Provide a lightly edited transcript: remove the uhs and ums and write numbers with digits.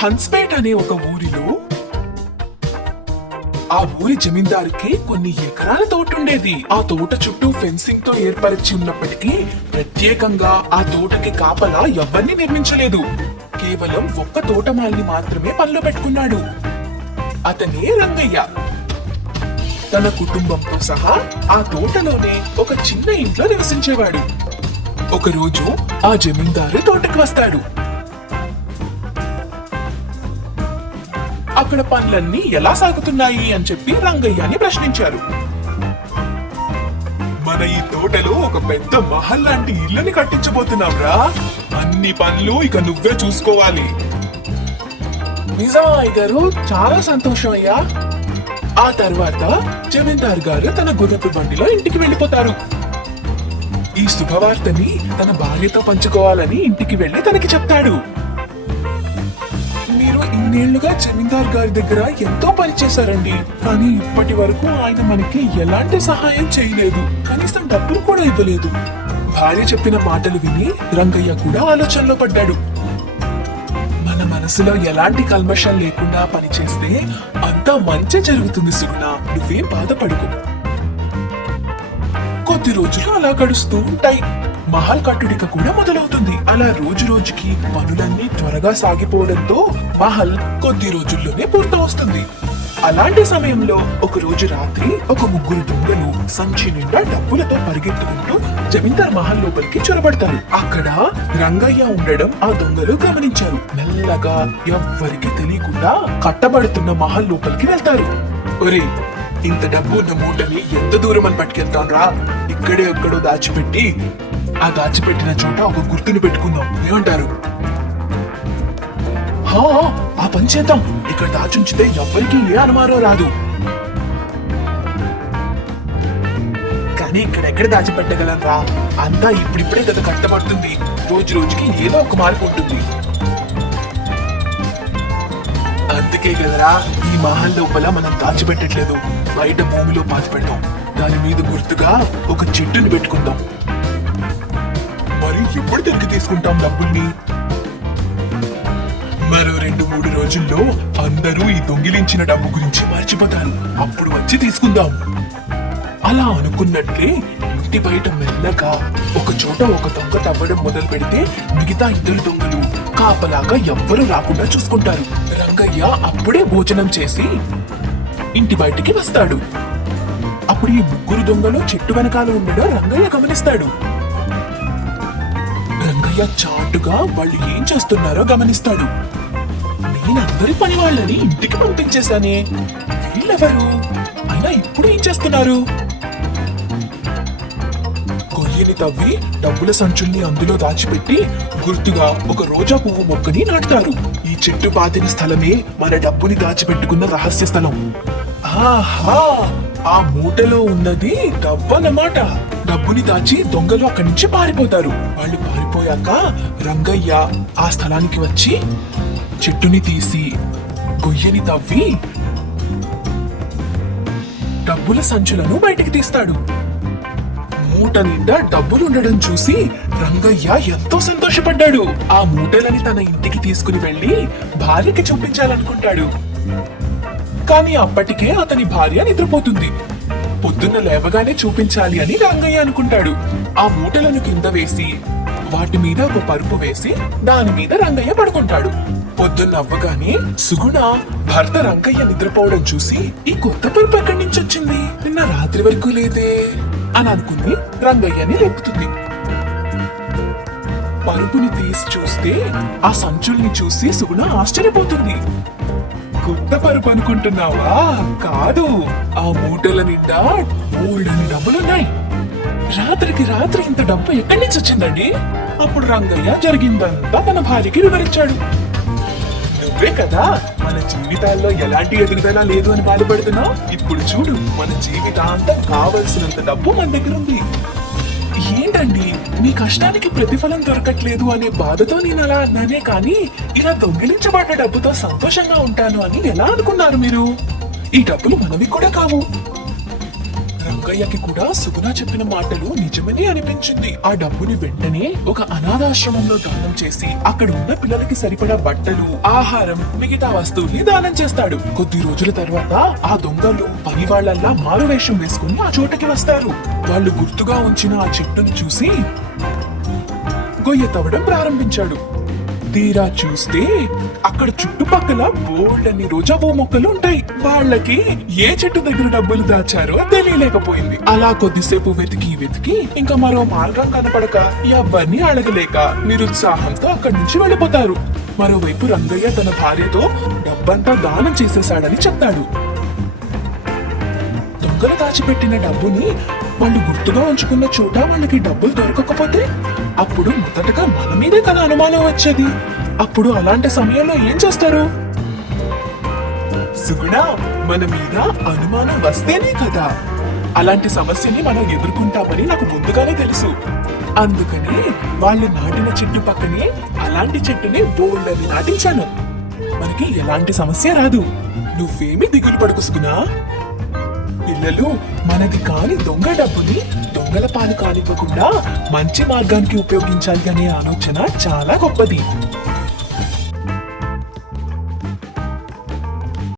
హన్స్పేట్ అనే ఒక ఊరిలో ఆ ఊరి జమీందారుకి కొన్ని ఎకరాల తోట ఉండేది. ఆ తోట చుట్టూ ఫెన్సింగ్ తో ఏర్పరిచి ఉన్నప్పటికీ ప్రత్యేకంగా ఆ తోటకి కాపలా ఎవరిని నిర్మించలేదు. కేవలం ఒక్క తోటమాలిని మాత్రమే పనిలో పెట్టుకున్నాడు. అతనే రంగయ్య. తన కుటుంబంతో సహా ఆ తోటలోనే ఒక చిన్న ఇంట్లో నివసించేవాడు. ఒకరోజు ఆ జమీందారు తోటకు వస్తాడు. అక్కడ పనులన్నీ ఎలా సాగుతున్నాయి అని చెప్పి రంగయ్యని ప్రశ్నించారు. మన ఈ తోటలో ఒక పెద్ద మహల్ లాంటి ఇల్లుని కట్టించబోతున్నాంరా. అన్ని పనులు ఇక నువ్వే చూసుకోవాలి. నిజమా అయ్యగారు? చాలా సంతోషం అయ్యా. ఆ తర్వాత జమీందార్ గారు తన గుర్రపు బండిలో ఇంటికి వెళ్ళిపోతారు. ఈ శుభవార్తని తన భార్యతో పంచుకోవాలని ఇంటికి వెళ్లి తనకి చెప్తాడు. మీరు ఇన్నేళ్లుగా జమీందార్ గారి దగ్గర ఎంతో పని చేశారండి, కానీ ఇప్పటి వరకు ఆయన మనకి ఎలాంటి సహాయం చేయలేదు, కనీసం డబ్బులు కూడా ఇవ్వలేదు. భార్య చెప్పిన మాటలు విని రంగయ్య కూడా ఆలోచనలో పడ్డాడు. మన మనసులో ఎలాంటి కల్మషం లేకుండా పనిచేస్తే అంతా మంచి జరుగుతుంది సుగుణ, నువ్వేం బాధపడుకో. కొద్ది రోజులు అలా గడుస్తూ ఉంటాయి. మహల్ కట్టుడిక కూడా మొదలవుతుంది. అలా రోజు రోజుకి పనులన్నీ త్వరగా సాగిపోవడంతో మహల్ కొద్ది రోజుల్లోనే పూర్తవుతుంది. అలాంటి సమయంలో ఒక రోజు రాత్రి ఒక ముగ్గురు దొంగలు సంచి నిండా డబ్బులతో పరిగెత్తుకుంటూ జమీందార్ మహల్ లోపలికి చొరబడతారు. అక్కడ రంగయ్య ఉండడం ఆ దొంగలు గమనించారు. మెల్లగా ఎవ్వరికి తెలియకుండా కట్టబడుతున్న మహల్ లోపలికి వెళ్తారు. ఒరే, ఇంత డబ్బు ఉన్న మూటని ఎంత దూరం అని పట్టుకెళ్తాం రా. ఇక్కడే ఎక్కడో దాచిపెట్టి ఆ దాచిపెట్టిన చోట ఒక గుర్తుని పెట్టుకుందాం, ఏమంటారు? ఆ పని చేద్దాం. ఇక్కడ దాచుంచితే ఎవ్వరికి ఏ అనుమానం రాదు. కానీ ఇక్కడ ఎక్కడ దాచిపెట్టగలం రా? అంతా ఇప్పుడిప్పుడే గత కట్టబడుతుంది. రోజు రోజుకి ఏదో ఒక మార్పు ఉంటుంది. అందుకే కదరా ఈ మహల్ లోపల మనం దాచిపెట్టట్లేదు, బయట భూమిలో పాతి పెడతాం. దాని మీద గుర్తుగా ఒక చెట్టుని పెట్టుకుందాం. మరి ఎప్పుడు తిరిగి తీసుకుంటాం డబ్బుల్ని? మరో 2-3 రోజుల్లో అందరూ ఈ దొంగిలించిన డబ్బు గురించి మర్చిపోతారు. అప్పుడు వచ్చి తీసుకుందాం. అలా అనుకున్నట్లే ఇంటి బయట మెల్లగా ఒక చోట ఒక దొంగ తవ్వడం మొదలు పెడితే మిగతా ఇద్దరు దొంగలు కాపలాగా ఎవ్వరూ రాకుండా చూసుకుంటారు. రంగయ్య అప్పుడే భోజనం చేసి ఇంటి బయటికి వస్తాడు. అప్పుడు ఈ ముగ్గురు దొంగలు చెట్టు వెనకాల ఉండడం రంగయ్య గమనిస్తాడు. రంగయ్య చాటుగా వాళ్ళు ఏం చేస్తున్నారో గమనిస్తాడు. నేనందరి పని వాళ్ళని ఇంటికి పంపించేశానే, వీళ్ళెవరు? అయినా ఇప్పుడు ఏం చేస్తున్నారు? కొయ్యని తవ్వి డబ్బుల సంచుల్ని అందులో దాచిపెట్టి గుర్తుగా ఒక రోజా పువ్వు మొక్కని నాటుతారు. ఈ చెట్టు పాతిన స్థలమే మన డబ్బుని దాచిపెట్టుకున్న రహస్య స్థలం. ఆహా, ఆ మూటలో ఉన్నది డబ్బన్నమాట. డబ్బుని దాచి దొంగలు అక్కడి నుంచి పారిపోతారు. వాళ్ళు పారిపోయాక రంగయ్య ఆ స్థలానికి వచ్చి చెట్టుని తీసి గొయ్యని తవ్వి డబ్బుల సంచులను బయటికి తీస్తాడు. మూట నిండా డబ్బులుండడం చూసి రంగయ్య ఎంతో సంతోషపడ్డాడు. ఆ మూటలని తన ఇంటికి తీసుకుని వెళ్లి భార్యకి చూపించాలనుకుంటాడు. కానీ అప్పటికే అతని భార్య నిద్రపోతుంది. పొద్దున్న లేవగానే చూపించాలి అని రంగయ్య అనుకుంటాడు. ఆ మూటలను కింద వేసి వాటి మీద ఒక పరుపు వేసి దాని మీద రంగయ్య పడుకుంటాడు. పొద్దున్న అవ్వగానే సుగుణ భర్త రంగయ్య నిద్రపోవడం చూసి ఈ కొత్త పరుపు ఎక్కడి నుంచి వచ్చింది, నిన్న రాత్రి వరకు లేదే అని అనుకుని రంగయ్యని లేపుతుంది. పరుపుని తీసి చూస్తే ఆ సంచుల్ని చూసి సుగుణ ఆశ్చర్యపోతుంది. కొత్త పరుపు అనుకుంటున్నావా? కాదు, ఆ మూటల నిండా బోల్డని డబ్బులున్నాయి. రాత్రికి రాత్రి ఇంత డబ్బు ఎక్కడి నుంచి వచ్చిందండి? అప్పుడు రంగయ్య జరిగిందంతా తన భార్యకి వివరించాడు. నువ్వే కదా మన జీవితాల్లో ఎలాంటి ఎదుగుదల లేదు అని బాధపడుతున్నావు. ఇప్పుడు చూడు, మన జీవితాంతం కావలసినంత డబ్బు మన దగ్గర ఉంది. ఏంటండి, మీ కష్టానికి ప్రతిఫలం దొరకట్లేదు అనే బాధతో నేను అలా అన్నానే కానీ ఇలా దొంగిలించబడ్డ డబ్బుతో సంతోషంగా ఉంటాను అని ఎలా అనుకున్నారు మీరు? ఈ డబ్బులు మనవి కూడా కావు. రంగయ్యకి కూడా సుగుణ చెప్పిన మాటలు నిజమని అనిపించింది. ఆ డబ్బుని వెంటనే ఒక అనాథాశ్రమంలో దానం చేసి అక్కడ ఉన్న పిల్లలకి సరిపడా బట్టలు, ఆహారం, మిగతా వస్తువుల్ని దానం చేస్తాడు. కొద్ది రోజుల తర్వాత ఆ దొంగలు పని వాళ్ళల్లా మారువేషం వేసుకుని ఆ చోటకి వస్తారు. వాళ్ళు గుర్తుగా ఉంచిన ఆ చెట్టును చూసి గొయ్య తవ్వడం ప్రారంభించాడు. తీరా చూస్తే అక్కడ చుట్టుపక్కల బోల్డన్ని రోజా పువ్వు మొక్కలు ఉంటాయి. వాళ్ళకి ఏ చెట్టు దగ్గర డబ్బులు దాచారో తెలియలేకపోయింది. అలా కొద్దిసేపు వెతికి వెతికి ఇంకా మరో మార్గం కనపడక ఎవరిని అడగలేక నిరుత్సాహంతో అక్కడి నుంచి వెళ్ళిపోతారు. మరోవైపు రంగయ్య తన భార్యతో డబ్బంతా దానం చేసేశాడని చెప్తాడు. దొంగలు దాచిపెట్టిన డబ్బుని వాళ్ళు గుర్తుగా ఉంచుకున్న చోట వాళ్ళకి డబ్బులు దొరకకపోతే అప్పుడు మొదటగా మన మీదే కదా అనుమానం వచ్చేది. అప్పుడు అలాంటి సమయంలో ఏం చేస్తారు? సుగుణ, మన మీద అనుమానం వస్తేనే కదా అలాంటి సమస్యని మనం ఎదుర్కొంటామని నాకు ముందుగానే తెలుసు. అందుకని వాళ్ళు నాటిన చెట్టు పక్కనే అలాంటి చెట్టుని బోల్డని నాటించాను. మనకి ఎలాంటి సమస్య రాదు. నువ్వేమీ దిగులు పడకు సుగుణ. పిల్లలు, మనది కాని దొంగ డబ్బుని దొంగల పాలు కానివ్వకుండా మంచి మార్గానికి ఉపయోగించాలి అనే ఆలోచన చాలా గొప్పది.